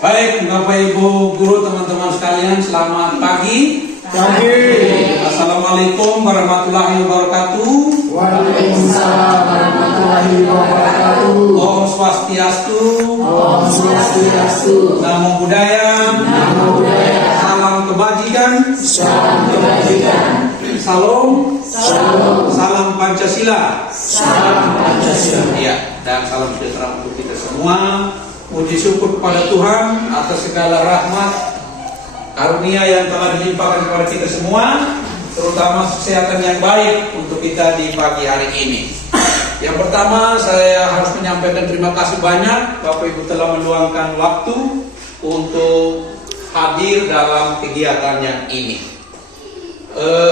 Baik, Bapak Ibu Guru, teman-teman sekalian, selamat pagi. Assalamualaikum warahmatullahi wabarakatuh. Waalaikumsalam warahmatullahi wabarakatuh. Om Swastiastu. Om Swastiastu. Namo Buddhaya. Namo Buddhaya. Salam kebajikan. Salam kebajikan. Salam. Salam. Salam Pancasila. Salam Pancasila. Ya, dan salam sejahtera untuk kita semua. Puji syukur kepada Tuhan atas segala rahmat karunia yang telah dilimpahkan kepada kita semua, terutama kesehatan yang baik untuk kita di pagi hari ini. Yang pertama, saya harus menyampaikan terima kasih banyak Bapak Ibu telah meluangkan waktu untuk hadir dalam kegiatan yang ini.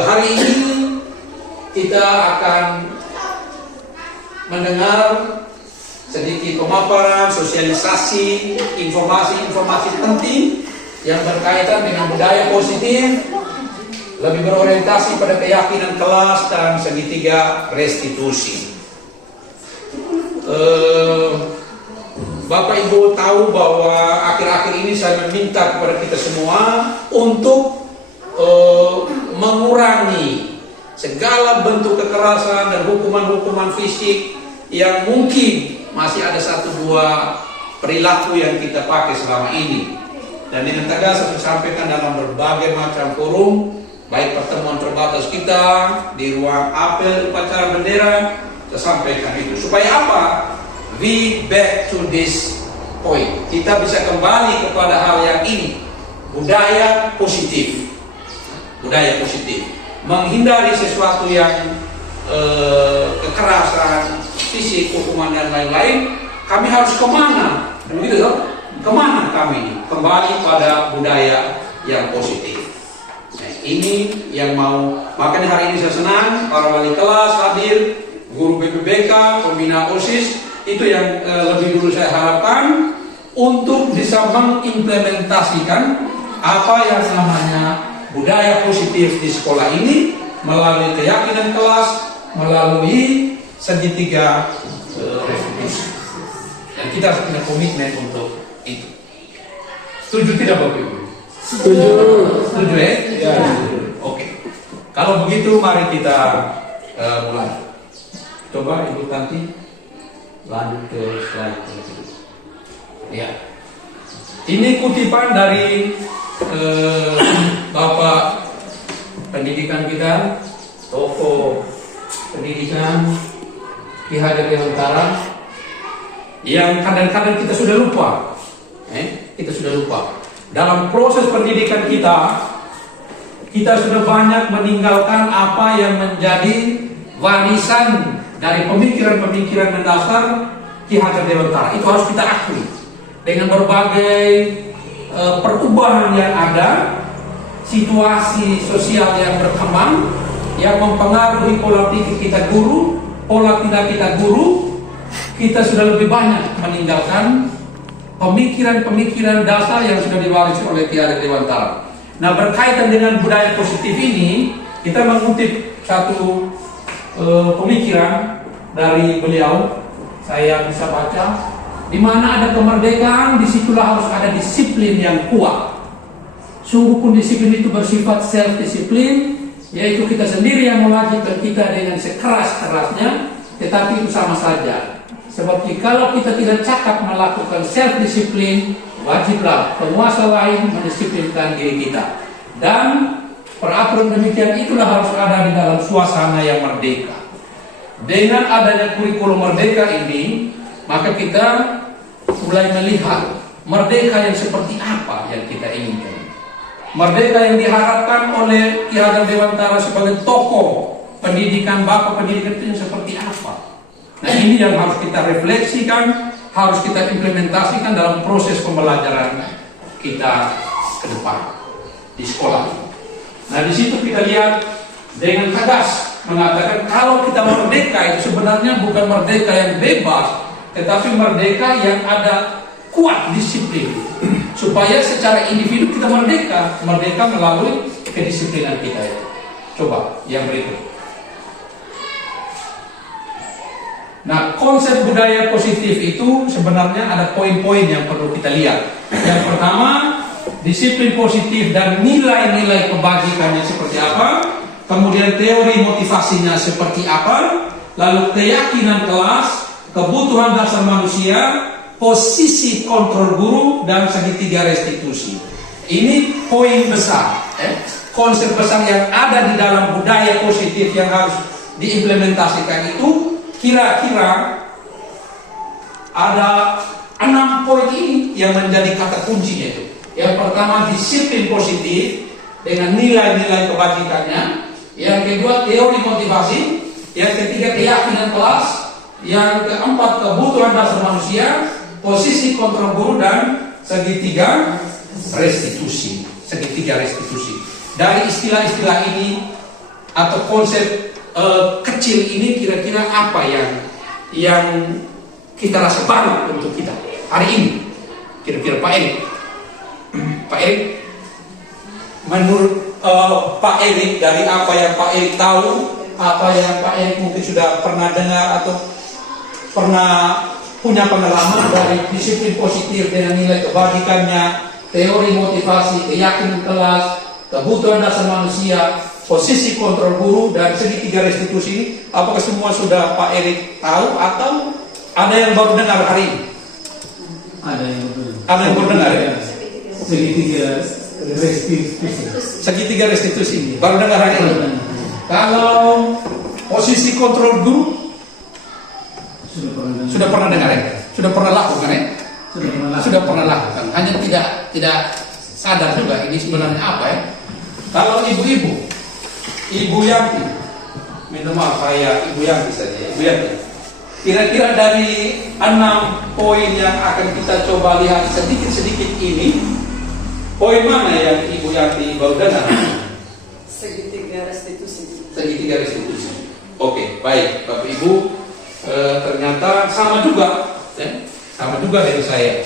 Hari ini kita akan mendengar sedikit pemaparan, sosialisasi, informasi-informasi penting yang berkaitan dengan budaya positif, lebih berorientasi pada keyakinan kelas dan segitiga restitusi. Bapak Ibu tahu bahwa akhir-akhir ini saya meminta kepada kita semua untuk mengurangi segala bentuk kekerasan dan hukuman-hukuman fisik yang mungkin masih ada satu dua perilaku yang kita pakai selama ini. Dan dengan tegas saya sampaikan dalam berbagai macam forum, baik pertemuan terbatas kita di ruang apel upacara bendera, saya sampaikan itu. Supaya apa? We back to this point. Kita bisa kembali kepada hal yang ini. Budaya positif. Budaya positif. Menghindari sesuatu yang kekerasan fisik, hukuman dan lain-lain. Kami harus kemana? Begitu loh. Kemana kami? Kembali pada budaya yang positif. Nah, ini yang mau. Makanya hari ini saya senang para wali kelas hadir, guru BPBK, pembina OSIS. Itu yang lebih dulu saya harapkan untuk bisa mengimplementasikan apa yang namanya budaya positif di sekolah ini melalui keyakinan kelas, melalui segitiga restitusi. Dan kita harus punya komitmen untuk itu. Setuju tidak Bapak Ibu? Setuju. Setuju ya? Ya. Oke. Kalau begitu mari kita mulai. Coba Ibu Tanti lanjut ke slide berikutnya. Ya. Ini kutipan dari Bapak pendidikan kita, tokoh pendidikan Ki Hajar Dewantara, yang kadang-kadang kita sudah lupa. Kita sudah lupa. Dalam proses pendidikan kita sudah banyak meninggalkan apa yang menjadi warisan dari pemikiran-pemikiran mendasar Ki Hajar Dewantara. Itu harus kita akui. Dengan berbagai perubahan yang ada, situasi sosial yang berkembang, yang mempengaruhi pola pikir kita guru, pola tindak kita guru, kita sudah lebih banyak meninggalkan pemikiran-pemikiran dasar yang sudah diwarisi oleh Ki Hajar Dewantara. Nah, berkaitan dengan budaya positif ini, kita mengutip satu pemikiran dari beliau. Saya bisa baca, di mana ada kemerdekaan, disitulah harus ada disiplin yang kuat. Sungguh pun disiplin itu bersifat self-disiplin, yaitu kita sendiri yang mewajibkan kita dengan sekeras-kerasnya, tetapi itu sama saja. Seperti kalau kita tidak cakap melakukan self-disiplin, wajiblah penguasa lain mendisiplinkan diri kita. Dan peraturan demikian itulah harus ada di dalam suasana yang merdeka. Dengan adanya kurikulum merdeka ini, maka kita mulai melihat merdeka yang seperti apa yang kita inginkan. Merdeka yang diharapkan oleh Ki Hajar Dewantara sebagai tokoh pendidikan, bapak pendidikan itu seperti apa? Nah, ini yang harus kita refleksikan, harus kita implementasikan dalam proses pembelajaran kita ke depan di sekolah. Nah, di situ kita lihat dengan tegas mengatakan kalau kita merdeka itu sebenarnya bukan merdeka yang bebas, tetapi merdeka yang ada kuat disiplin. Supaya secara individu kita merdeka melalui kedisiplinan kita itu. Coba yang berikut. Nah, konsep budaya positif itu sebenarnya ada poin-poin yang perlu kita lihat. Yang pertama, disiplin positif dan nilai-nilai kebajikannya seperti apa, kemudian teori motivasinya seperti apa, lalu keyakinan kelas, kebutuhan dasar manusia, posisi kontrol guru, dan segitiga restitusi. Ini poin besar, konsep besar yang ada di dalam budaya positif yang harus diimplementasikan itu. Kira-kira ada 6 poin ini yang menjadi kata kuncinya itu. Yang pertama, disiplin positif dengan nilai-nilai kebajikannya. Yang kedua, teori motivasi. Yang ketiga, keyakinan kelas. Yang keempat, kebutuhan dasar manusia, posisi kontrol guru, dan segitiga restitusi. Segitiga restitusi. Dari istilah-istilah ini atau konsep kecil ini, kira-kira apa yang kita rasa baru untuk kita hari ini? Kira-kira Pak Erik, menurut Pak Erik, dari apa yang Pak Erik tahu, apa yang Pak Erik mungkin sudah pernah dengar atau pernah punya pengalaman dari disiplin positif dengan nilai kebajikannya, teori motivasi, keyakinan kelas, kebutuhan dasar manusia, posisi kontrol guru, dan segitiga restitusi, apakah semua sudah Pak Erik tahu atau ada yang baru dengar hari ini? Ada yang baru dengar ya? Segitiga restitusi baru dengar hari ini. Kalau posisi kontrol guru sudah pernah dengar ya? Sudah pernah lakukan ya? Sudah pernah lakukan. Hanya tidak sadar juga ini sebenarnya apa ya? Kalau Ibu Yanti, minta maaf saya Ibu Yanti saja. Ibu Yanti, kira-kira dari 6 poin yang akan kita coba lihat sedikit-sedikit ini, poin mana yang Ibu Yanti baru dengar? Segitiga restitusi. Segitiga restitusi. Oke, baik Bapak Ibu, ternyata sama juga dengan saya.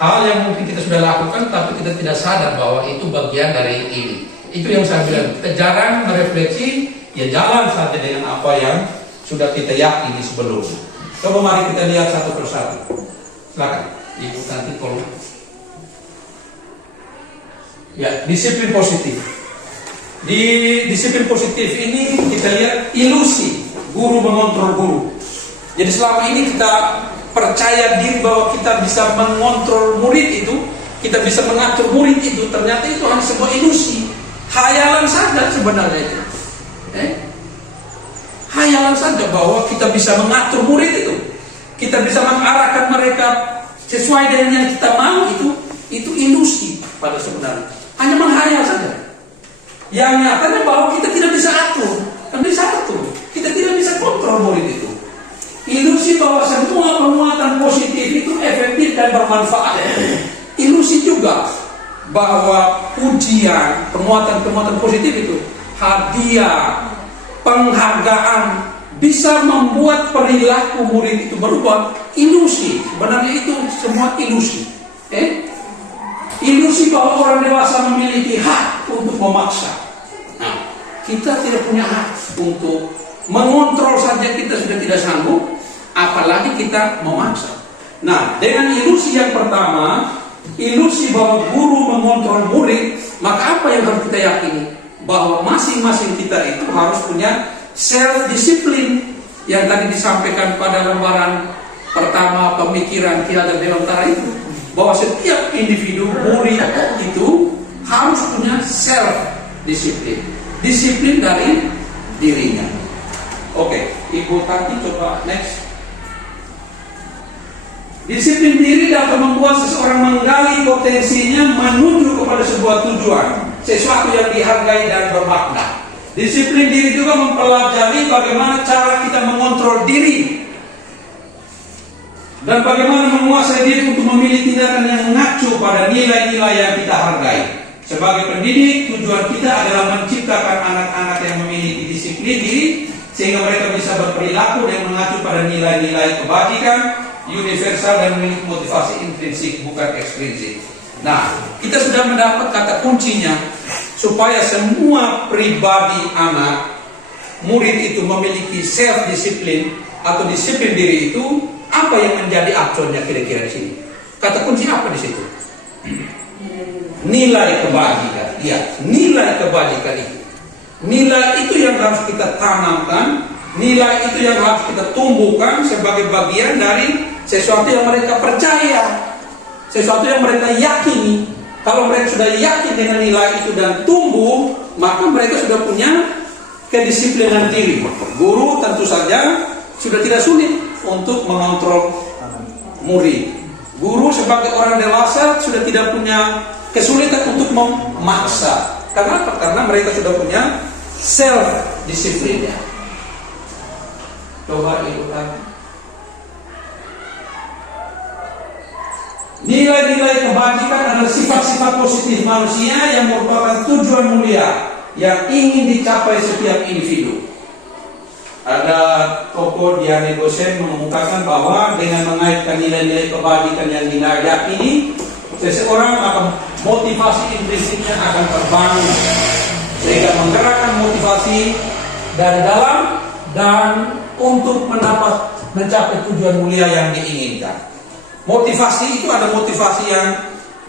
Hal yang mungkin kita sudah lakukan tapi kita tidak sadar bahwa itu bagian dari ini. Itu yang saya bilang, kita jarang merefleksi, ya jalan saja dengan apa yang sudah kita yakini sebelumnya. Coba mari kita lihat satu persatu. Silakan, Ibu nanti tolong. Ya, disiplin positif. Di disiplin positif ini kita lihat ilusi guru mengontrol guru. Jadi selama ini kita percaya diri bahwa kita bisa mengontrol murid itu, kita bisa mengatur murid itu, ternyata itu hanya sebuah ilusi. Hayalan saja sebenarnya itu. Hayalan saja bahwa kita bisa mengatur murid itu, kita bisa mengarahkan mereka sesuai dengan yang kita mau, itu ilusi pada sebenarnya. Hanya menghayal saja. Yang nyatanya bahwa kita tidak bisa atur, kita tidak bisa kontrol murid itu. Ilusi bahwa semua penguatan positif itu efektif dan bermanfaat. Ilusi juga bahwa ujian, penguatan positif itu, hadiah, penghargaan bisa membuat perilaku murid itu berubah. Ilusi, sebenarnya itu semua ilusi. Ilusi bahwa orang dewasa memiliki hak untuk memaksa. Nah, kita tidak punya hak untuk mengontrol saja, kita sudah tidak sanggup, apalagi kita memaksa. Nah, dengan ilusi yang pertama, ilusi bahwa guru mengontrol murid, maka apa yang harus kita yakini? Bahwa masing-masing kita itu harus punya self-discipline yang tadi disampaikan pada lembaran pertama pemikiran Ki Hajar Dewantara itu, bahwa setiap individu murid itu harus punya self-discipline, disiplin dari dirinya. Oke, Ibu Tati coba next. Disiplin diri dapat membuat seseorang menggali potensinya menuju kepada sebuah tujuan, sesuatu yang dihargai dan bermakna. Disiplin diri juga mempelajari bagaimana cara kita mengontrol diri dan bagaimana menguasai diri untuk memilih tindakan yang mengacu pada nilai-nilai yang kita hargai. Sebagai pendidik, tujuan kita adalah menciptakan anak-anak yang memiliki disiplin diri sehingga mereka bisa berperilaku yang mengacu pada nilai-nilai kebajikan universal dan memiliki motivasi intrinsik bukan ekstrinsik. Nah, kita sudah mendapat kata kuncinya supaya semua pribadi anak murid itu memiliki self disiplin atau disiplin diri itu, apa yang menjadi acuannya kira-kira di sini? Kata kunci apa di situ? Nilai kebajikan. Ya, nilai kebajikan itu. Nilai itu yang harus kita tanamkan, nilai itu yang harus kita tumbuhkan sebagai bagian dari sesuatu yang mereka percaya, sesuatu yang mereka yakini. Kalau mereka sudah yakin dengan nilai itu dan tumbuh, maka mereka sudah punya kedisiplinan diri. Guru tentu saja sudah tidak sulit untuk mengontrol murid. Guru sebagai orang dewasa sudah tidak punya kesulitan untuk memaksa. Karena apa? Karena mereka sudah punya self disiplinnya. Coba ikutan. Nilai-nilai kebajikan adalah sifat-sifat positif manusia yang merupakan tujuan mulia yang ingin dicapai setiap individu. Ada tokoh Diane Gosen mengemukakan bahwa dengan mengaitkan nilai-nilai kebajikan yang diyakini, seseorang akan motivasi intrinsipnya akan terbangun sehingga menggerakkan motivasi dari dalam dan untuk mencapai tujuan mulia yang diinginkan. Motivasi itu ada motivasi yang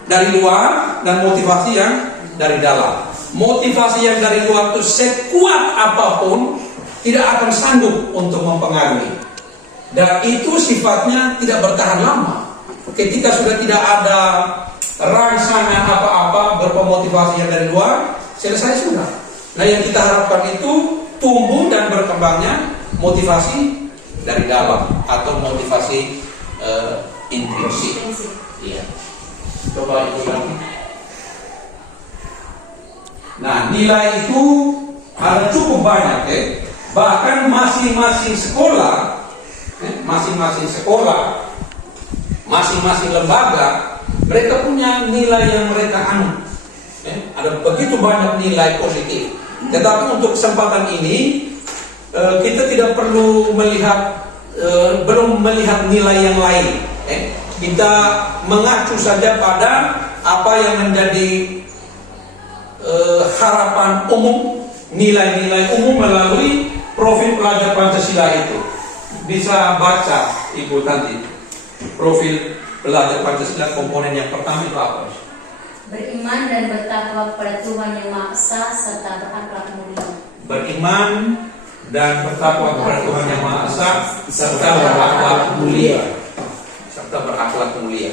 dari luar dan motivasi yang dari dalam. Motivasi yang dari luar itu sekuat apapun tidak akan sanggup untuk mempengaruhi. Dan itu sifatnya tidak bertahan lama. Ketika sudah tidak ada rangsangan apa-apa berupa motivasi yang dari luar, selesai sudah. Nah, yang kita harapkan itu tumbuh dan berkembangnya motivasi dari dalam atau motivasi intrinsik. Iya. Coba itu lagi. Nah, nilai itu ada cukup banyak, bahkan masing-masing sekolah, masing-masing lembaga, mereka punya nilai yang mereka anut. Ada begitu banyak nilai positif. Tetapi untuk kesempatan ini kita tidak perlu belum melihat nilai yang lain. Kita mengacu saja pada apa yang menjadi harapan umum, nilai-nilai umum melalui profil pelajar Pancasila itu. Bisa baca Ibu nanti profil pelajar Pancasila komponen yang pertama itu apa? Beriman dan bertakwa kepada Tuhan Yang Maha Esa serta berakhlak mulia. Beriman dan bertakwa kepada Tuhan Yang Maha Esa serta berakhlak mulia.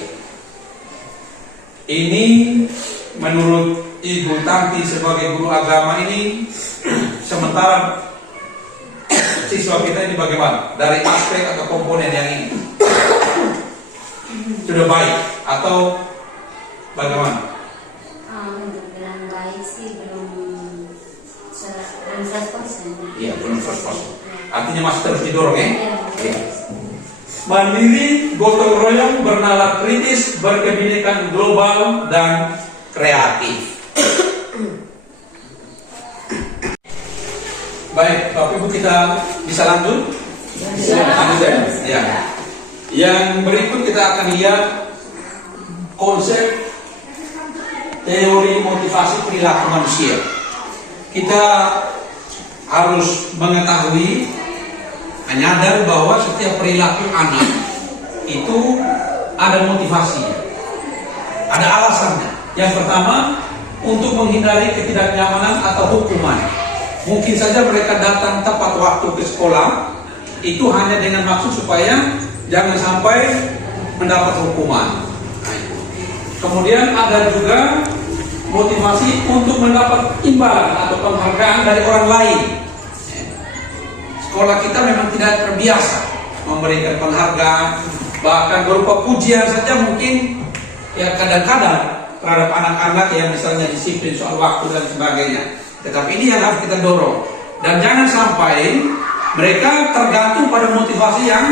Ini menurut Ibu Tanti sebagai guru agama ini, sementara siswa kita ini bagaimana? Dari aspek atau komponen yang ini sudah baik atau bagaimana? Bilang baik sih belum 100%. Iya, belum 100%. Artinya masih terus didorong, Iya. Mandiri, gotong royong, bernalar kritis, berkebinekaan global dan kreatif. Baik, Bapak Ibu kita bisa lanjut? Lanjut ya. Yang berikut kita akan lihat konsep teori motivasi perilaku manusia. Kita harus mengetahui, menyadari bahwa setiap perilaku anak itu ada motivasinya, ada alasannya. Yang pertama, untuk menghindari ketidaknyamanan atau hukuman. Mungkin saja mereka datang tepat waktu ke sekolah itu hanya dengan maksud supaya jangan sampai mendapat hukuman. Kemudian ada juga motivasi untuk mendapat imbalan atau penghargaan dari orang lain. Sekolah kita memang tidak terbiasa memberikan penghargaan, bahkan berupa pujian saja mungkin ya kadang-kadang terhadap anak-anak yang misalnya disiplin soal waktu dan sebagainya. Tetapi ini yang harus kita dorong. Dan jangan sampai mereka tergantung pada motivasi yang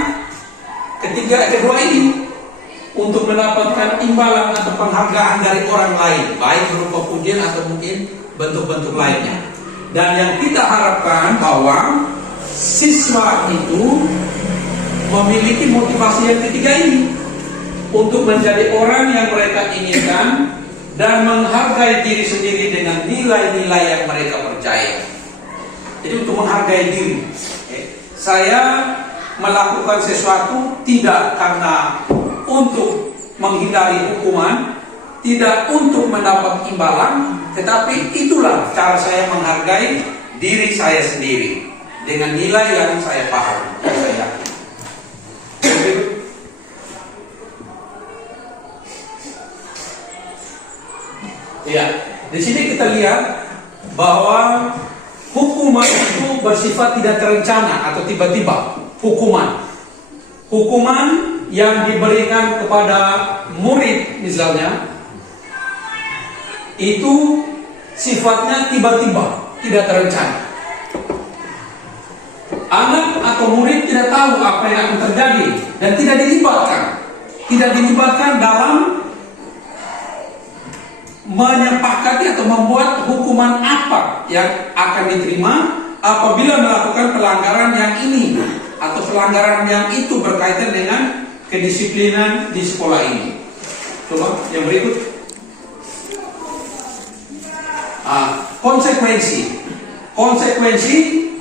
kedua ini, untuk mendapatkan imbalan atau penghargaan dari orang lain, baik berupa pujian atau mungkin bentuk-bentuk lainnya. Dan yang kita harapkan bahwa siswa itu memiliki motivasi yang ketiga ini, untuk menjadi orang yang mereka inginkan dan menghargai diri sendiri dengan nilai-nilai yang mereka percaya. Jadi untuk menghargai diri, saya melakukan sesuatu tidak karena untuk menghindari hukuman, tidak untuk mendapat imbalan, tetapi itulah cara saya menghargai diri saya sendiri dengan nilai yang saya paham, yang saya yakin. Ya, di sini kita lihat bahwa hukuman itu bersifat tidak terencana atau tiba-tiba. Hukuman yang diberikan kepada murid misalnya itu sifatnya tiba-tiba, tidak terencana. Anak atau murid tidak tahu apa yang akan terjadi dan tidak dilibatkan dalam menyepakati atau membuat hukuman apa yang akan diterima apabila melakukan pelanggaran yang ini atau pelanggaran yang itu berkaitan dengan kedisiplinan di sekolah ini. Coba yang berikut. Konsekuensi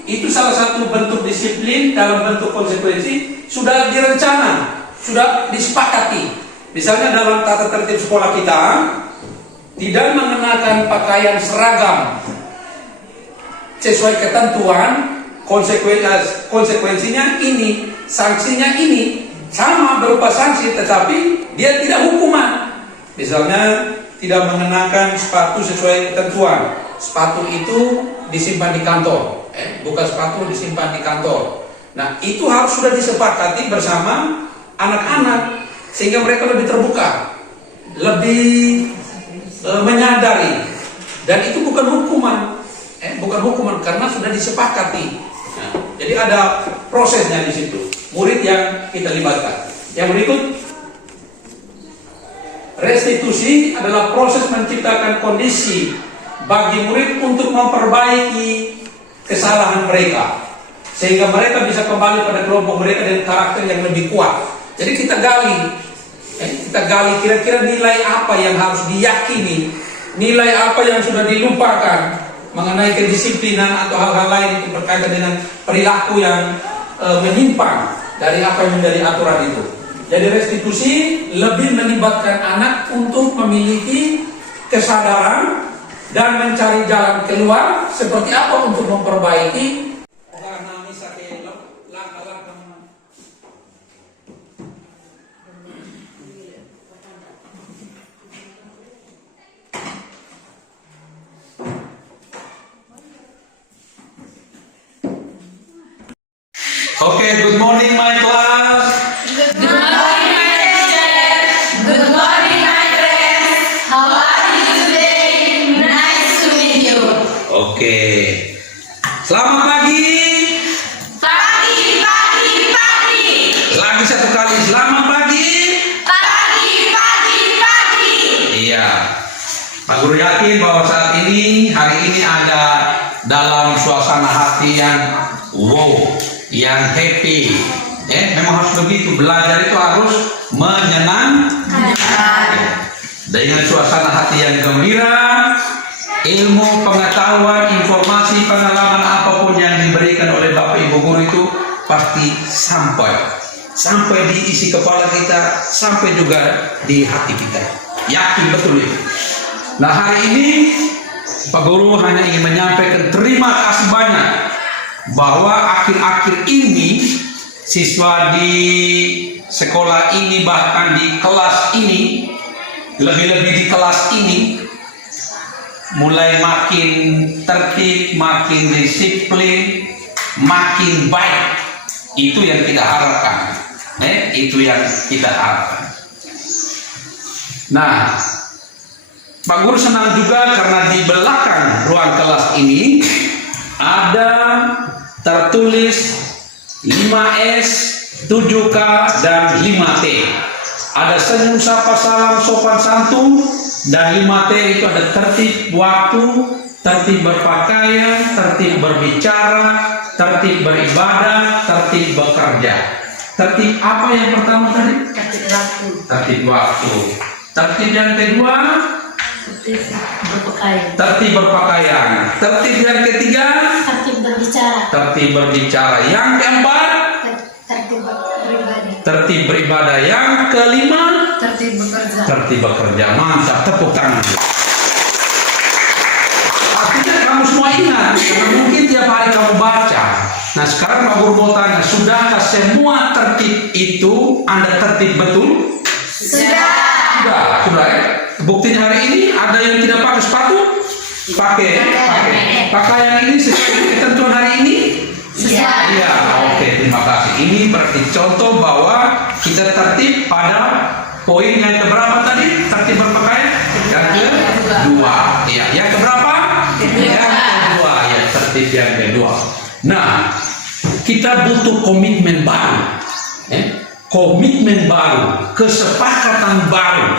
itu salah satu bentuk disiplin. Dalam bentuk konsekuensi sudah direncana, sudah disepakati. Misalnya dalam tata tertib sekolah kita, tidak mengenakan pakaian seragam sesuai ketentuan, konsekuensinya ini, sanksinya ini, sama berupa sanksi, tetapi dia tidak hukuman. Misalnya tidak mengenakan sepatu sesuai ketentuan, sepatu itu disimpan di kantor, bukan sepatu disimpan di kantor. Nah, itu harus sudah disepakati bersama anak-anak sehingga mereka lebih terbuka, lebih menyadari, dan itu bukan hukuman karena sudah disepakati. Nah, jadi ada prosesnya di situ. Murid yang kita libatkan. Yang berikut, restitusi adalah proses menciptakan kondisi bagi murid untuk memperbaiki kesalahan mereka sehingga mereka bisa kembali pada kelompok mereka dengan karakter yang lebih kuat. Jadi kita gali kira-kira nilai apa yang harus diyakini, nilai apa yang sudah dilupakan mengenai kedisiplinan atau hal-hal lain itu berkaitan dengan perilaku yang menyimpang dari apa yang menjadi aturan itu. Jadi restitusi lebih melibatkan anak untuk memiliki kesadaran dan mencari jalan keluar seperti apa untuk memperbaiki. Okay, good morning my class. Good morning, my teacher. Good morning, my friends. How are you today? Nice to meet you. Okay. Selamat pagi. Pagi. Lagi satu kali, selamat pagi. Pagi. Iya. Pak Guru yakin bahwa saat ini, hari ini ada dalam suasana hati yang wow, yang happy. Memang harus begitu, belajar itu harus menyenangkan. Dengan suasana hati yang gembira, ilmu, pengetahuan, informasi, pengalaman apapun yang diberikan oleh Bapak Ibu Guru itu pasti sampai di isi kepala kita, sampai juga di hati kita. Yakin betul itu. Nah, hari ini Pak Guru hanya ingin menyampaikan terima kasih banyak bahwa akhir-akhir ini siswa di sekolah ini, bahkan di kelas ini, lebih-lebih di kelas ini mulai makin tertib, makin disiplin, makin baik. Itu yang kita harapkan. Itu yang kita harapkan. Nah, Pak Guru senang juga karena di belakang ruang kelas ini ada tertulis 5S, 7K, dan 5T. Ada senyum, sapa, salam, sopan santun, dan 5T itu ada tertib waktu, tertib berpakaian, tertib berbicara, tertib beribadah, tertib bekerja. Tertib apa yang pertama tadi? Tertib waktu. Tertib waktu. Tertib yang kedua? Tertib berpakaian. Tertib yang ketiga? Tertib berbicara. Tertib berbicara. Yang keempat? Tertib tertib beribadah. Yang kelima, Tertib bekerja. tertib bekerja. Mantap, tepuk tangan. Artinya kamu semua ingat, karena mungkin tiap hari kamu baca. Nah sekarang Pak Guru mau tanya, sudahkah semua tertib itu Anda tertib betul? Sudah. Sudah ya. Buktinya hari ini ada yang tidak pakai sepatu, pakai. Pakaian ini sesuai ketentuan hari ini. Sudah. Iya, oke, terima kasih. Ini berarti contoh bahwa kita tertib pada poin yang keberapa tadi? Tertib berpakaian? Yang kedua. Iya, yang keberapa? Yang kedua, ya tertib yang kedua. Nah, kita butuh komitmen baru. Komitmen baru, kesepakatan baru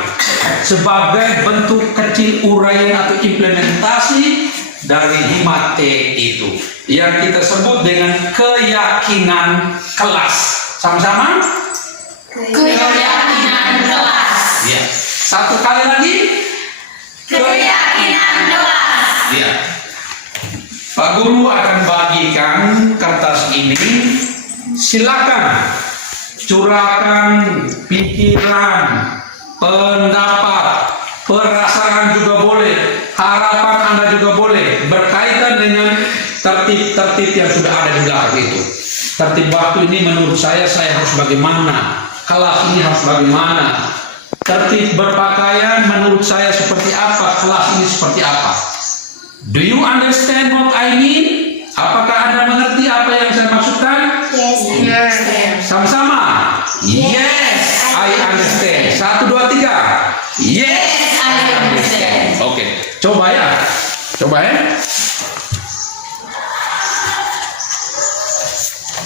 sebagai bentuk kecil uraian atau implementasi dari 5T itu yang kita sebut dengan keyakinan kelas. Sama-sama? Keyakinan kelas. Ya. Satu kali lagi. Keyakinan kelas. Ya. Pak Guru akan bagikan kertas ini. Silakan curahkan pikiran, pendapat, perasaan juga boleh, harapan Anda juga boleh berkaitan dengan tertib-tertib yang sudah ada di belakang itu. Tertib waktu ini menurut saya harus bagaimana, kelas ini harus bagaimana, tertib berpakaian menurut saya seperti apa, kelas ini seperti apa. Do you understand what I mean? Apakah Anda mengerti apa yang saya maksudkan? Yes. Sama-sama. Yes, I understand. 1, 2, 3. Yes, I understand. Oke, coba ya. Coba ya.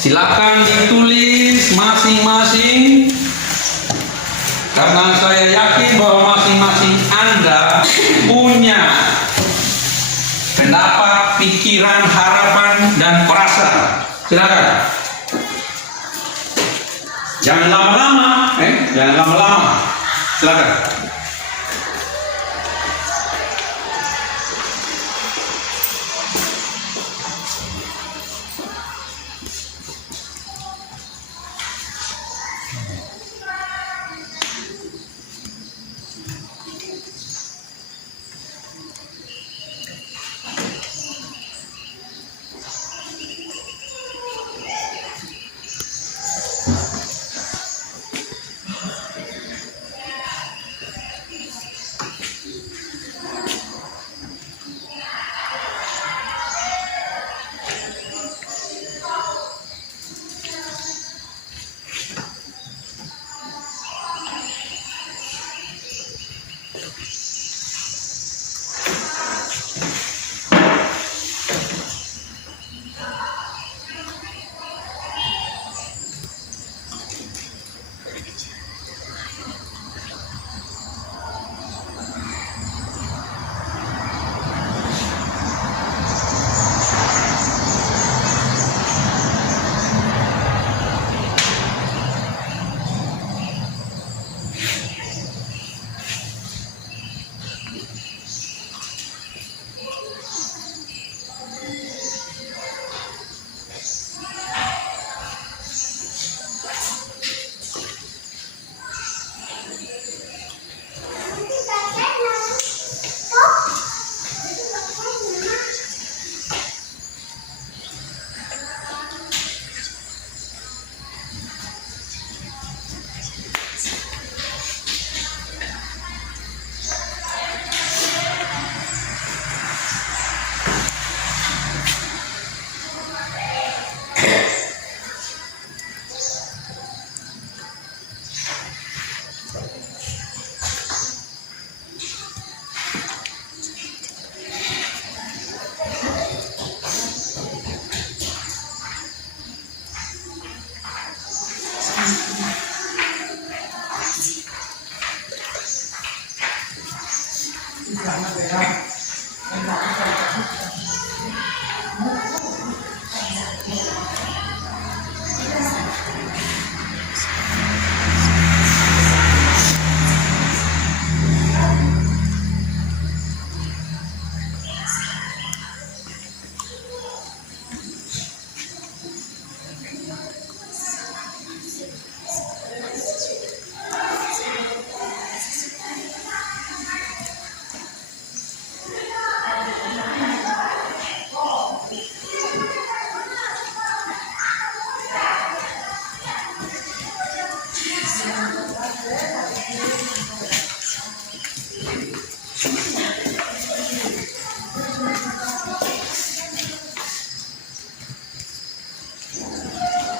Silakan ditulis masing-masing. Karena saya yakin bahwa masing-masing Anda punya pendapat, pikiran, harapan, dan perasaan. Silakan. Jangan lama-lama, jangan lama-lama. Silakan.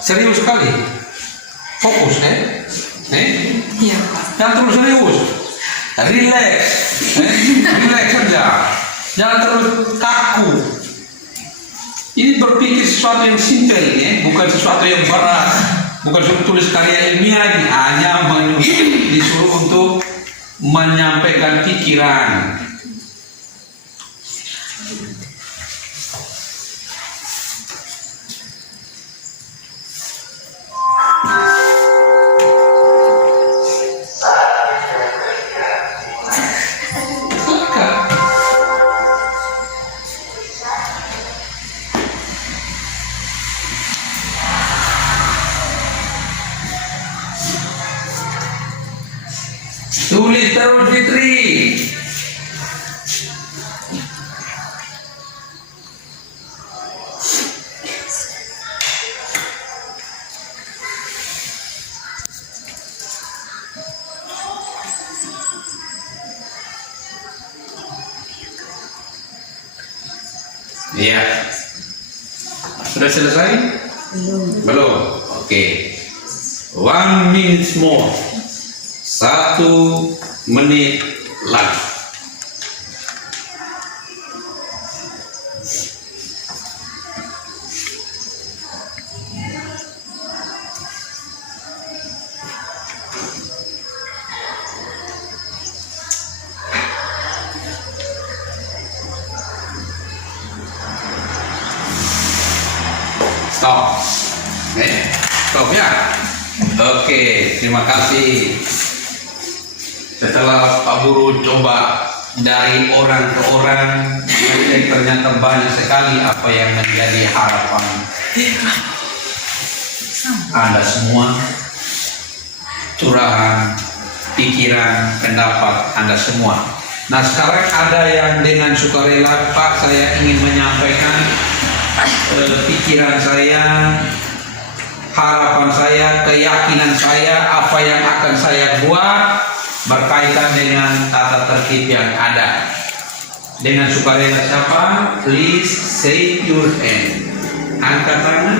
Serius sekali. Fokus, Iya, Pak. Jangan terlalu serius. Relax. Relax saja. Jangan terlalu kaku. Ini berpikir sesuatu yang simpel, bukan sesuatu yang berat. Bukan suruh tulis karya ilmiah, hanya disuruh untuk menyampaikan pikiran. Tulis terus, Fitri. Iya. Sudah selesai? Belum. Oke. 1 minute more. 1 menit lagi. Stop. Stop ya. Oke, terima kasih. Setelah Pak Guru coba dari orang ke orang, ternyata banyak sekali apa yang menjadi harapan Anda semua, curahan, pikiran, pendapat Anda semua. Nah, sekarang ada yang dengan sukarela, Pak, saya ingin menyampaikan pikiran saya, harapan saya, keyakinan saya, apa yang akan saya buat berkaitan dengan tata tertib yang ada. Dengan sukarela siapa? Please say your hand. Angkat tangan.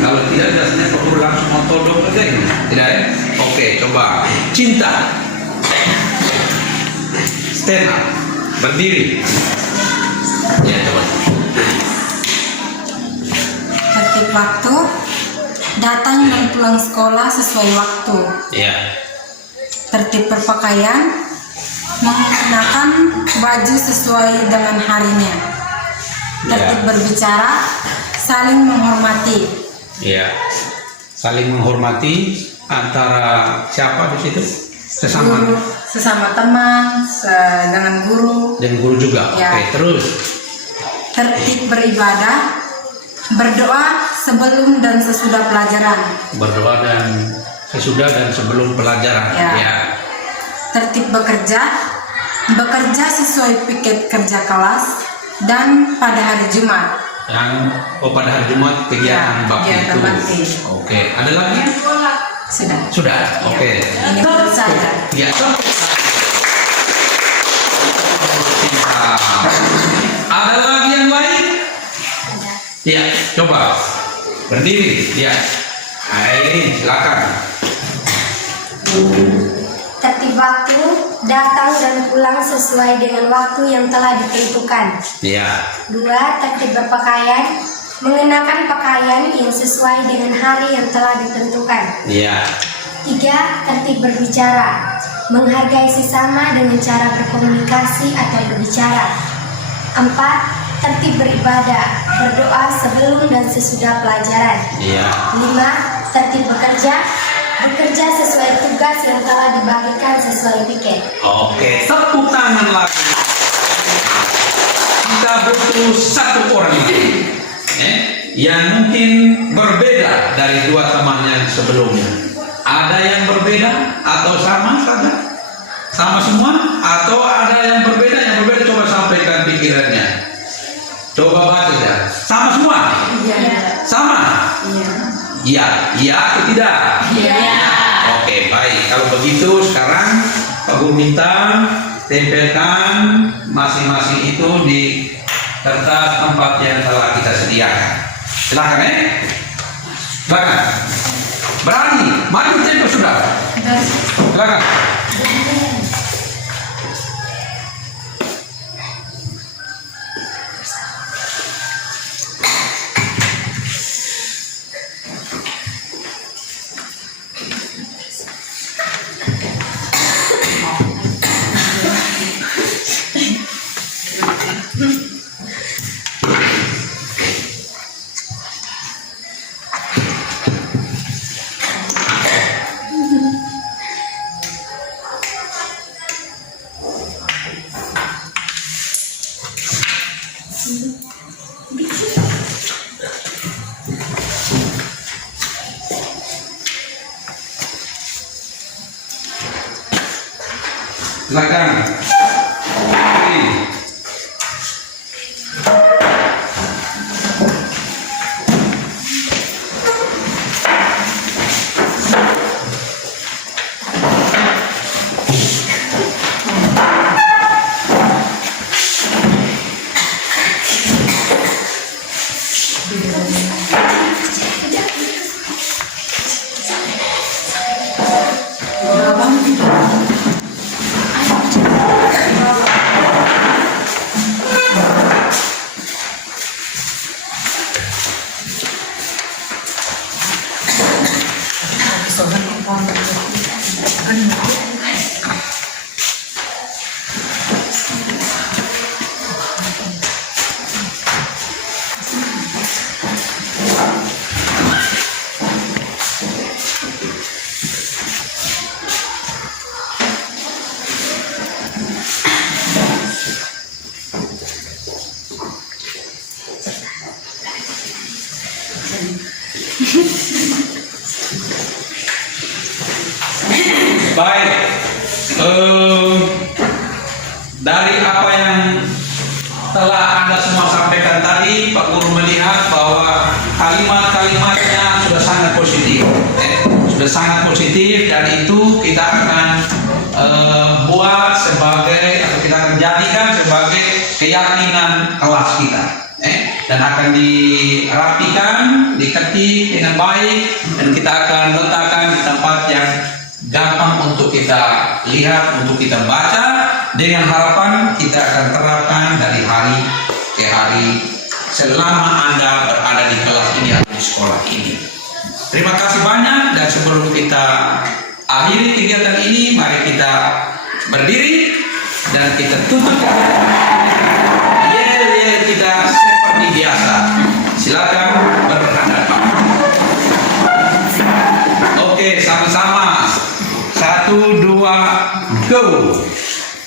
Kalau tidak, biasanya perlu langsung otodok saja. Tidak ya? Oke, coba. Cinta. Stand up. Berdiri. Ya, coba. Tertib waktu, datang dan pulang sekolah sesuai waktu. Ya. Tertib berpakaian, mengenakan baju sesuai dengan harinya. Tertib berbicara, saling menghormati. Ya. Saling menghormati antara siapa di situ? Sesama. Guru, sesama teman, dengan guru. Dan guru juga. Ya. Oke, terus. Tertib beribadah, berdoa sebelum dan sesudah pelajaran. Berdoa dan sesudah dan sebelum pelajaran. Ya. Tertib bekerja, bekerja sesuai piket kerja kelas dan pada hari Jumat. Yang pada hari Jumat kegiatan Ya, bakti kegiatan itu. bakti. Oke, ada lagi? Sudah. Sudah. Oke. Ini menurut saya. Ya. Ada lagi yang lain? Ya, coba berdiri. Ya. Nah, ini silakan. Tertib waktu, datang dan pulang sesuai dengan waktu yang telah ditentukan. Ya. 2. Tertib berpakaian, mengenakan pakaian yang sesuai dengan hari yang telah ditentukan. Ya. 3. Tertib berbicara, menghargai sesama dengan cara berkomunikasi atau berbicara. 4. Tertib beribadah, berdoa sebelum dan sesudah pelajaran. Ya. 5. Tertib bekerja, bekerja sesuai tugas yang telah dibagikan sesuai piket. Oke, tepuk tangan lagi. Kita butuh satu orang yang mungkin berbeda dari dua teman yang sebelumnya. Ada yang berbeda atau sama saja? Sama semua? Atau ada yang berbeda? Yang berbeda coba sampaikan pikirannya. Coba baca ya. Sama semua? Iya. Sama? Iya. Iya. Iya atau tidak? Iya. Oke, baik. Kalau begitu sekarang Pak Guru minta tempelkan masing-masing itu di kertas tempat yang telah kita sediakan. Silakan Silakan. Berani, maju tempo sudah. Silakan. Silakan. Baik, dari apa yang telah Anda semua sampaikan tadi, Pak Guru melihat bahwa kalimat-kalimatnya sudah sangat positif, sudah sangat positif, dan itu kita akan buat sebagai, atau kita akan jadikan sebagai keyakinan kelas kita, dan akan dirapikan, diketik dengan baik, dan kita akan letakkan di tempat yang gampang untuk kita lihat, untuk kita baca, dengan harapan kita akan terapkan dari hari ke hari selama Anda berada di kelas ini atau di sekolah ini. Terima kasih banyak, dan sebelum kita akhiri kegiatan ini, mari kita berdiri dan kita tutup yel-yel kita seperti biasa. Silakan berhadapan. Oke, sama-sama. 1, 2, go.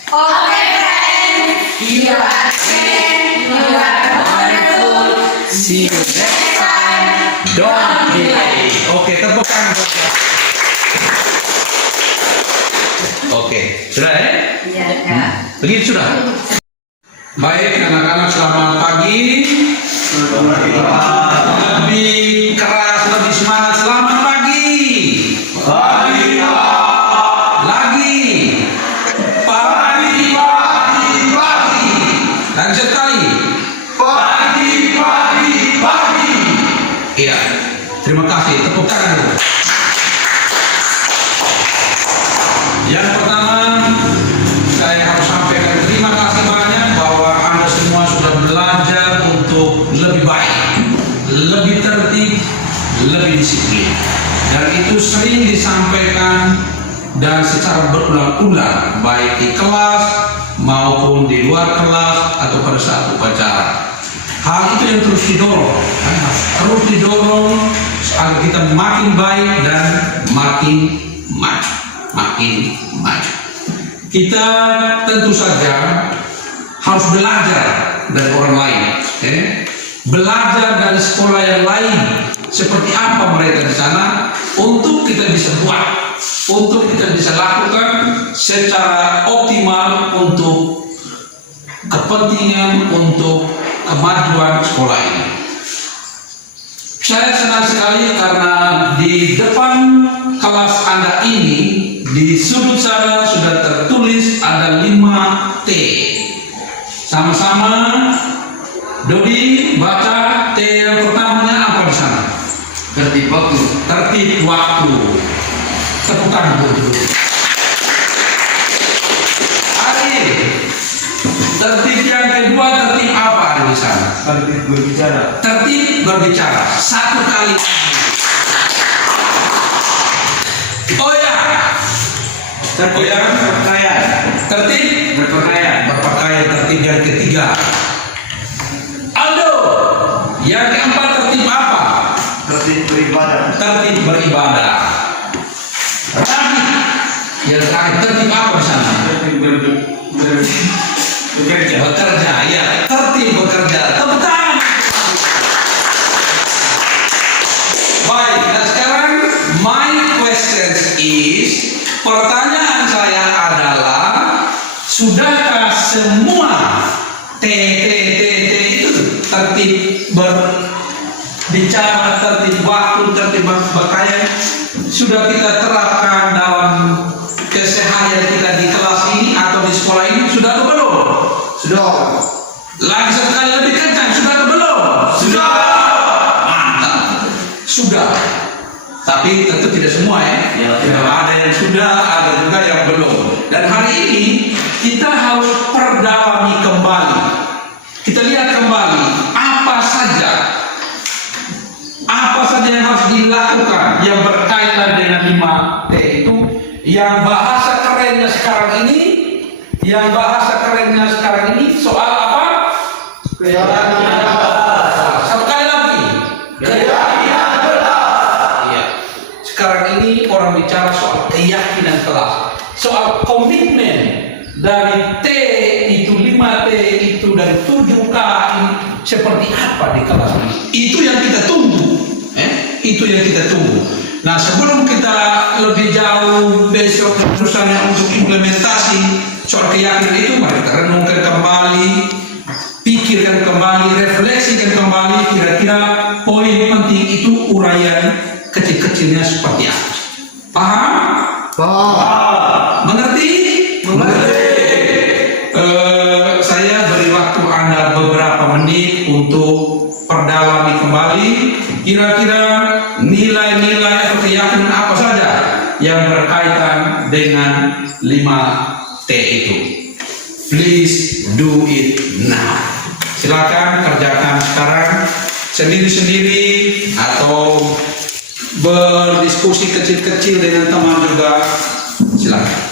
Okay, friends, you are great, you are wonderful. See you next time. Don't delay. Oke, tepuk tangan buat dia. Oke, sudah ya? Iya, Kak. Begitu sudah. Baik, anak-anak, selamat pagi. Lebih keras, lebih semangat. Selamat pagi. Pagi. Lagi. Pagi. Lanjut kali. Pagi. Iya. Terima kasih. Tepuk tangan dulu. Yang pertama, saya harus sampaikan terima kasih banyak bahwa Anda semua sudah belajar untuk lebih baik, lebih tertib, lebih disiplin. Dan itu sering disampaikan dan secara berulang-ulang, baik di kelas maupun di luar kelas atau pada saat upacara. Hal itu yang terus didorong, terus didorong agar kita makin baik dan makin maju. Kita tentu saja harus belajar dari orang lain, belajar dari sekolah yang lain seperti apa mereka di sana, untuk kita bisa buat, untuk kita bisa lakukan secara optimal untuk kepentingan, untuk kemajuan sekolah ini. Saya senang sekali karena di depan kelas Anda ini, di sudut sana sudah tertulis ada 5T. Sama-sama, Dodi baca T yang pertamanya apa di sana? Tertib waktu. tangan dulu. Ari, tertib yang kedua tertib apa ada di sana? Tertib berbicara. Tertib berbicara. Satu kali. Oh ya. Tertib berpakaian. Tertib Berpakaian. berpakaian. Tertib yang ketiga. Aldo, yang keempat tertib apa? Tertib beribadah. Tertib beribadah. Rabi, yang terakhir tertib apa di sana? Tertib bekerja. Bekerja, ya. Tertib bekerja. Tepuk tangan. Baik, nah sekarang my question is, pertanyaan saya adalah, sudahkah semua T itu tertib berbicara, tertib waktu, tertib berpakaian sudah kita terapkan dalam keseharian kita di kelas ini atau di sekolah ini, sudah atau belum? Sudah. Lagi sekali lebih kencang, sudah atau belum? Sudah. Mantap. Sudah. Tapi tentu tidak semua ya. Ya. Ada yang sudah, ada juga yang belum. Dan hari ini kita harus perdalami kembali. Kita lihat kembali apa saja yang harus dilakukan yang berkaitan dengan 5T itu, yang bahasa kerennya sekarang ini, soal apa? Keyakinan. Sekali lagi. Keyakinan. Iya. Sekarang ini orang bicara soal keyakinan kelas, soal komitmen dari T itu 5T itu dari 7K ini seperti apa di kelas ini. Itu yang kita tunggu. Itu yang kita tunggu. Nah, sebelum kita lebih jauh besok terusannya untuk implementasi soal keyakinan itu, mari kita renungkan kembali, pikirkan kembali, refleksikan kembali kira-kira poin penting itu uraian kecil-kecilnya seperti apa. Paham? Paham. Mengerti? Saya beri waktu Anda beberapa menit untuk perdalami kembali kira-kira nilai-nilai atau keyakinan apa saja yang berkaitan dengan 5T itu. Please do it now. Silakan kerjakan sekarang sendiri-sendiri atau berdiskusi kecil-kecil dengan teman juga. Silakan.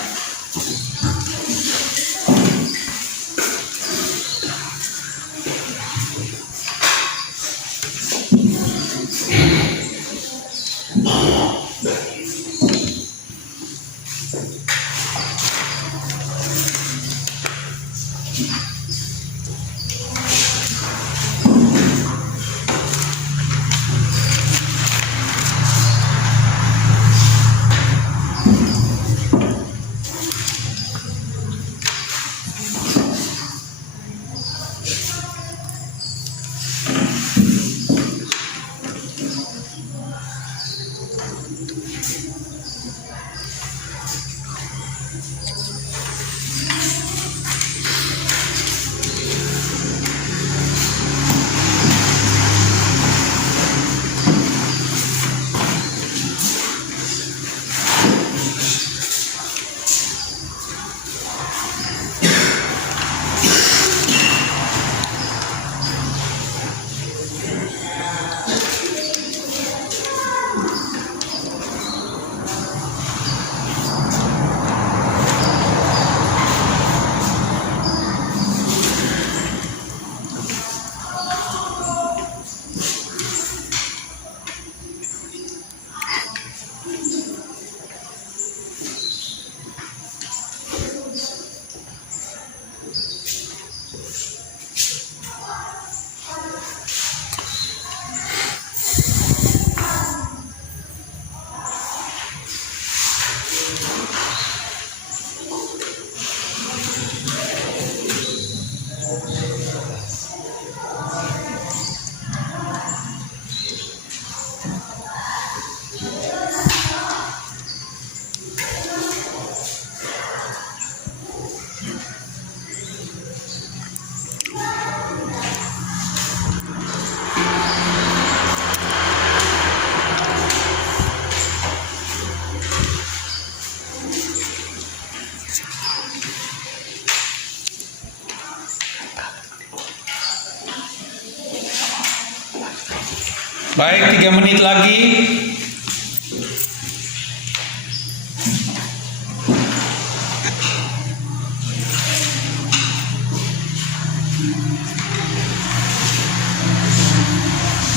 Baik, 3 menit lagi.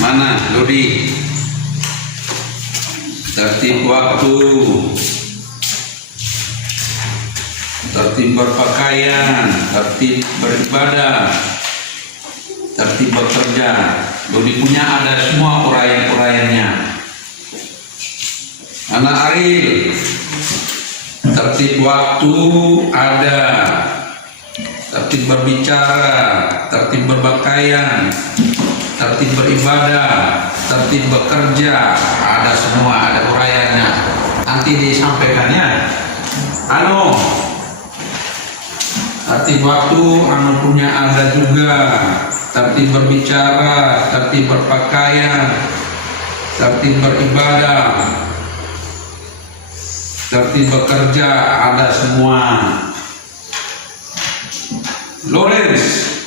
Mana, Dodi? Tertib waktu, tertib berpakaian, tertib beribadah, tertib bekerja. Dodi punya ada semua uraian-uraiannya. Anak Aril, tertib waktu ada, tertib berbicara, tertib berpakaian, tertib beribadah, tertib bekerja, ada semua, ada uraiannya. Nanti disampaikannya. Tertib waktu, punya ada juga. Tertib berbicara, tertib berpakaian, tertib beribadah, tertib bekerja, ada semua. Lawrence,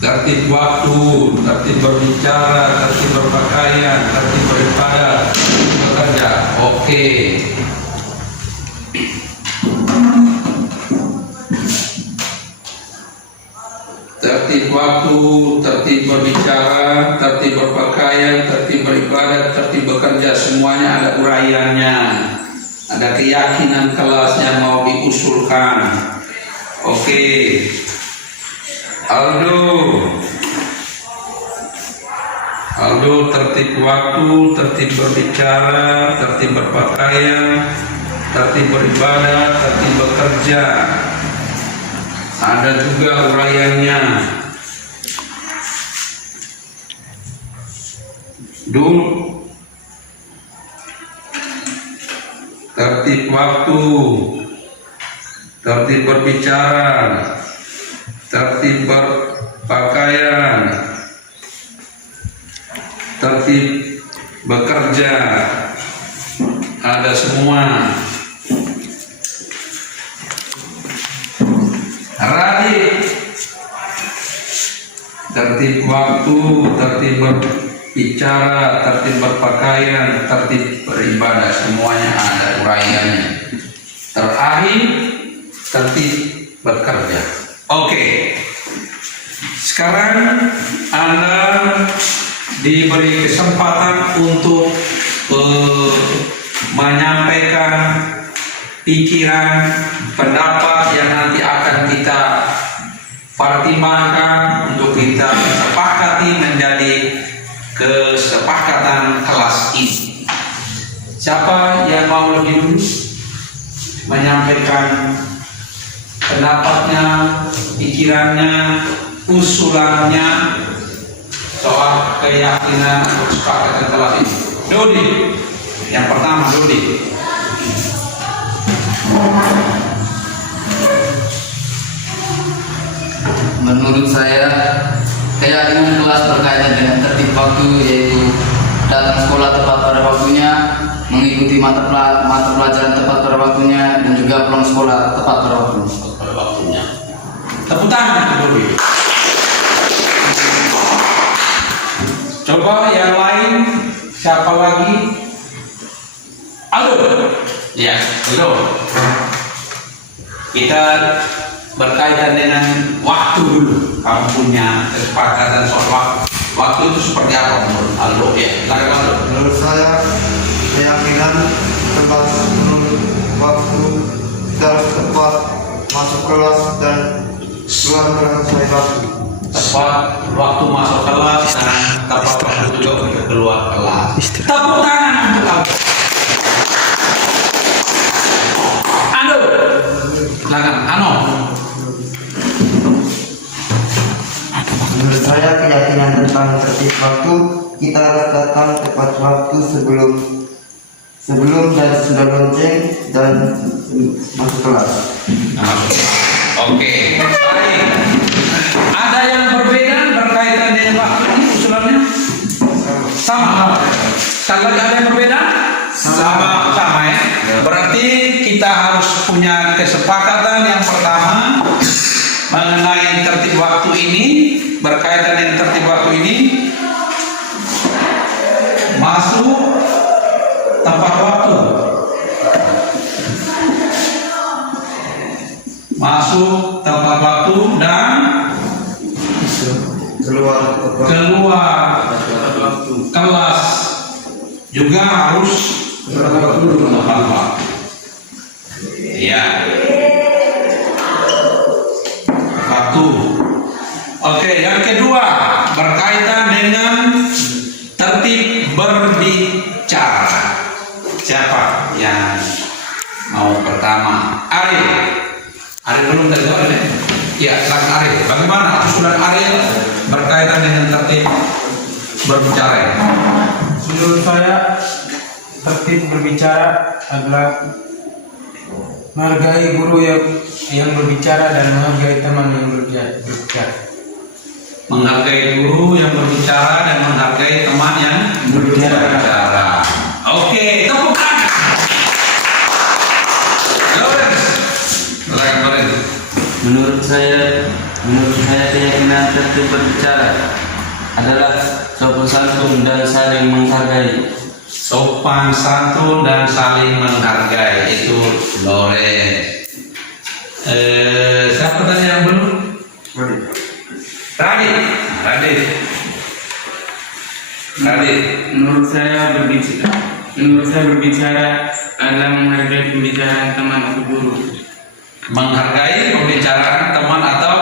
tertib waktu, tertib berbicara, tertib berpakaian, tertib beribadah, tertib bekerja. Oke. Tertib waktu, tertib berbicara, tertib berpakaian, tertib beribadah, tertib bekerja, semuanya ada uraiannya. Ada keyakinan kelas yang mau diusulkan. Oke. Aldo, tertib waktu, tertib berbicara, tertib berpakaian, tertib beribadah, tertib bekerja. Ada juga uraiannya. Dul, tertib waktu, tertib berbicara, tertib berpakaian, tertib bekerja, ada semua. Radit, tertib waktu, tertib berbicara, tertib berpakaian, tertib beribadah, semuanya ada uraiannya. Terakhir, tertib bekerja. Oke. Sekarang Anda diberi kesempatan untuk menyampaikan pikiran, pendapat yang nanti akan kita pertimbangkan untuk kita sepakati menjadi kesepakatan kelas ini. Siapa yang mau lebih dulu menyampaikan pendapatnya, pikirannya, usulannya soal keyakinan atau kesepakatan kelas ini? Dodi, yang pertama Dodi. Menurut saya, keyakinan kelas berkaitan dengan tertib waktu, yaitu datang sekolah tepat pada waktunya, mengikuti mata pelajaran tepat pada waktunya, dan juga pulang sekolah tepat pada waktunya. Tepuk tangan Dodi. Coba yang lain, siapa lagi? Halo. Ya, halo. Kita berkaitan dengan waktu dulu. Kamu punya kesepakatan soal waktu. Waktu itu seperti apa menurut Aldo? Ya, Menurut saya, keyakinan kelas menurut waktu harus tepat masuk kelas dan keluar kelas sesuai waktu. tepat waktu masuk kelas dan tepat waktu juga untuk keluar kelas. Tepuk tangan untuk Aldo. Silakan, Menurut saya, keyakinan tentang tertib waktu, kita harus datang tepat waktu sebelum dan sudah lonceng dan masuk kelas. Oke. Baik. Ada yang berbeda berkaitan dengan waktu ini usulannya? Sama. Sekali lagi ada yang berbeda? Sama ya. Berarti kita harus punya kesepakatan yang pertama mengenai tertib waktu ini. berkaitan dengan tertib waktu ini, masuk tepat waktu, masuk tepat waktu dan keluar kelas juga harus tepat waktu. Ya, waktu. Oke, yang kedua berkaitan dengan tertib berbicara. Siapa yang mau pertama? Ariel belum terjawab ya? Ya, silakan Ariel. Bagaimana usulan Ariel berkaitan dengan tertib berbicara? Menurut saya tertib berbicara adalah menghargai guru yang berbicara dan menghargai teman yang berbicara. Menghargai guru yang berbicara dan menghargai teman yang berbicara. Oke, tepuk tangan. Lawrence. Menurut saya keyakinan tertib berbicara adalah sopan santun dan saling menghargai. Sopan santun dan saling menghargai, itu Lawrence. Siapa tadi yang belum? Radit. Menurut saya berbicara adalah menghargai pembicaraan teman atau guru. Menghargai pembicaraan teman atau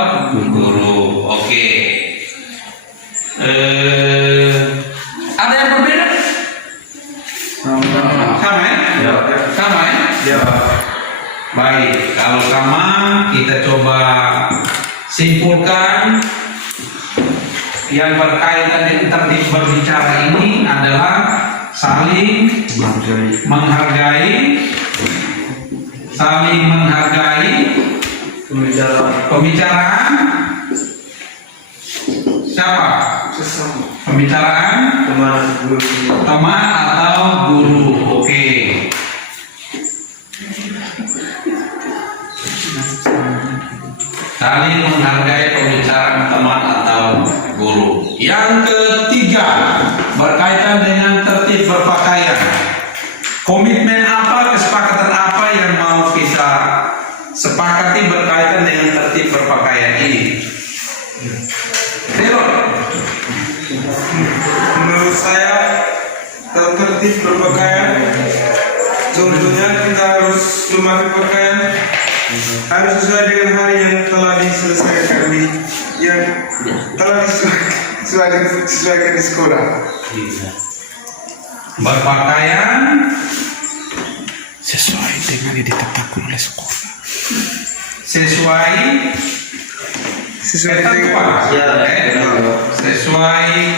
guru. Oke. Ada yang berbeda? Sama ya? Sama ya? Ya. Baik, kalau sama kita coba simpulkan. Yang berkaitan dengan tertib berbicara ini adalah saling menghargai pembicaraan siapa? Pembicaraan teman atau guru. Oke. Saling menghargai pembicaraan teman atau guru. Yang ketiga berkaitan dengan tertib berpakaian. Komitmen apa, kesepakatan apa yang mau kita sepakati berkaitan dengan tertib berpakaian ini? Menurut saya tertib berpakaian, contohnya kita harus memakai pakaian harus sesuai dengan hari yang telah diselesaikan disesuaikan di sekolah. Berpakaian sesuai dengan yang ditetapkan oleh sekolah. Sesuai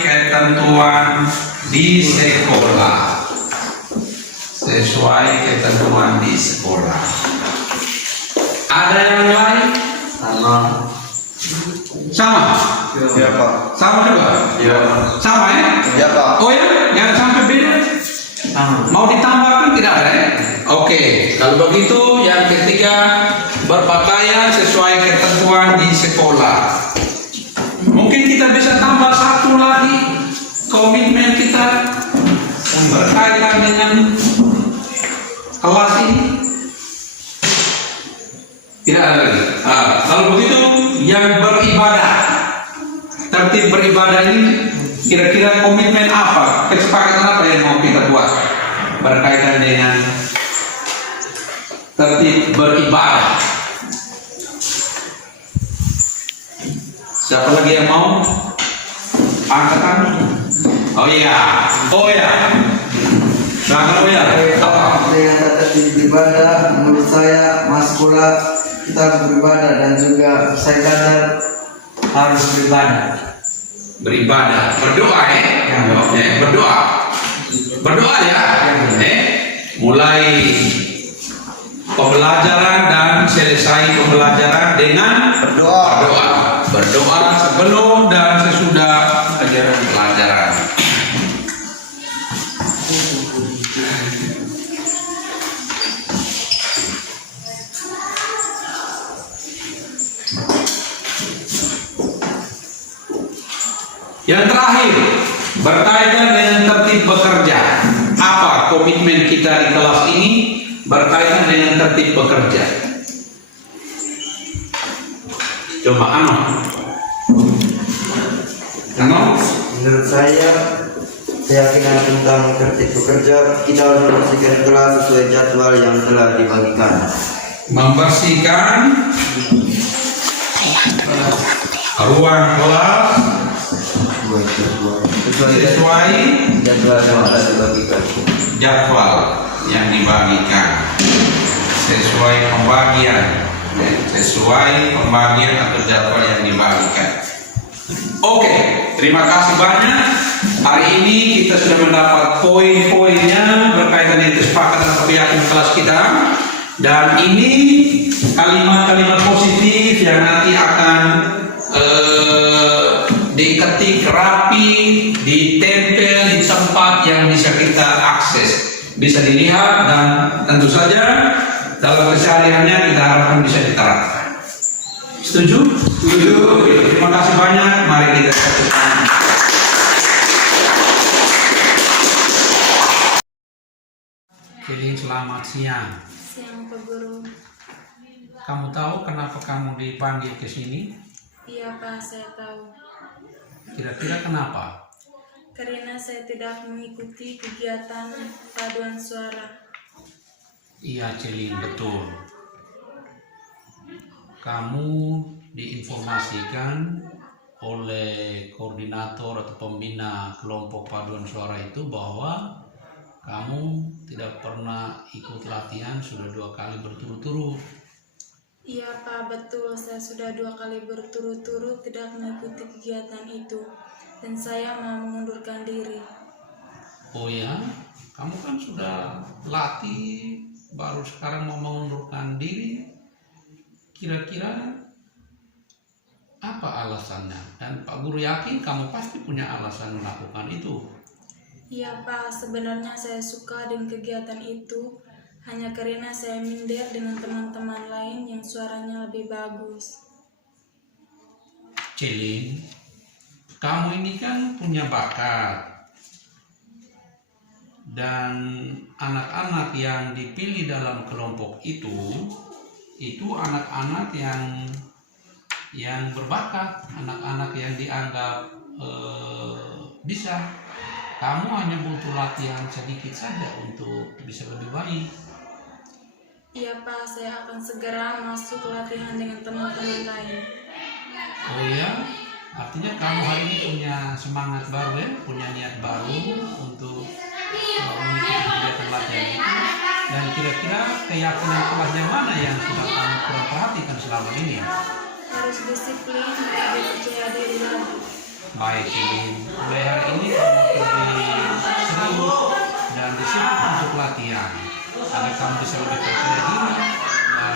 ketentuan di sekolah. Sesuai ketentuan di sekolah. Ada yang lain? Sama. Ya Pak. Sama juga. Ya. Sama ya? Ya Pak. Oh ya, jangan sampai beda. Mau ditambahkan tidak ada ya? Oke, kalau begitu yang ketiga berpakaian sesuai ketentuan di sekolah. Mungkin kita bisa tambah satu lagi komitmen kita berkaitan dengan kelas ini. Tidak ada lagi. Kalau begitu yang beribadah, tertib beribadah ini kira-kira komitmen apa, kesepakatan apa yang mau kita buat berkaitan dengan tertib beribadah? Siapa lagi yang mau angkat tangan? Oh iya. Silakan ya. Apa? Dengan tertib beribadah, menurut saya sekolah kita harus beribadah dan juga saya belajar harus Beribadah, berdoa ya. Berdoa ya. Mulai pembelajaran dan selesai pembelajaran dengan berdoa sebelum dan sesudah pelajaran. Yang terakhir, berkaitan dengan tertib bekerja. Apa komitmen kita di kelas ini berkaitan dengan tertib bekerja? Coba Ano. Menurut saya, keyakinan tentang tertib bekerja, kita harus membersihkan kelas sesuai jadwal yang telah dibagikan. Membersihkan ruang kelas sesuai jadwal yang telah dibagikan. jadwal yang dibagikan, sesuai pembagian atau jadwal yang dibagikan. Oke, terima kasih banyak. Hari ini kita sudah mendapat poin-poinnya berkaitan dengan kesepakatan atau keyakinan kelas kita, dan ini kalimat-kalimat positif yang nanti akan diketik rapi, ditempel di tempat yang bisa kita akses, bisa dilihat, dan tentu saja dalam kesehariannya kita harapkan bisa diterapkan. Setuju? Setuju. Terima kasih banyak. Mari kita satukan. Celine, selamat siang. Siang Pak Guru. Kamu tahu kenapa kamu dipanggil ke sini? Iya Pak, saya tahu. Kira-kira kenapa? Karena saya tidak mengikuti kegiatan paduan suara. Iya Celine, betul. Kamu diinformasikan oleh koordinator atau pembina kelompok paduan suara itu bahwa kamu tidak pernah ikut latihan sudah 2 kali berturut-turut. Iya Pak, betul. Saya sudah 2 kali berturut-turut tidak mengikuti kegiatan itu. Dan saya mau mengundurkan diri. Oh ya? Kamu kan sudah latih, baru sekarang mau mengundurkan diri. Kira-kira apa alasannya? Dan Pak Guru yakin kamu pasti punya alasan melakukan itu. Iya Pak, sebenarnya saya suka dengan kegiatan itu hanya karena saya minder dengan teman-teman lain yang suaranya lebih bagus. Celine, kamu ini kan punya bakat. Dan anak-anak yang dipilih dalam kelompok itu anak-anak yang berbakat, anak-anak yang dianggap bisa. Kamu hanya butuh latihan sedikit saja untuk bisa lebih baik. Iya Pak, saya akan segera masuk latihan dengan teman-teman lain. Oh ya, artinya kamu hari ini punya semangat baru ya, punya niat baru untuk mengikuti kegiatan latihan itu. Dan kira-kira keyakinan kelas yang mana yang sudah kamu kurang perhatikan selama ini? Harus disiplin dan lebih percaya diri lagi. Baik, ini mulai hari ini kamu lebih serius dan disiplin untuk latihan agar kamu bisa lebih percaya diri dan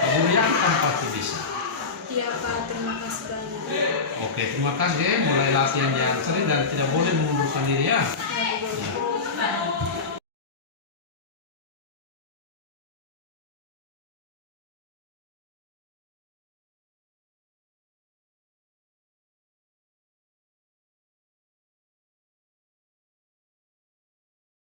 kamu yakin pasti bisa. Iya Pak, terima kasih banyak. Oke, terima kasih. Mulai latihan yang sering dan tidak boleh mengundurkan diri ya.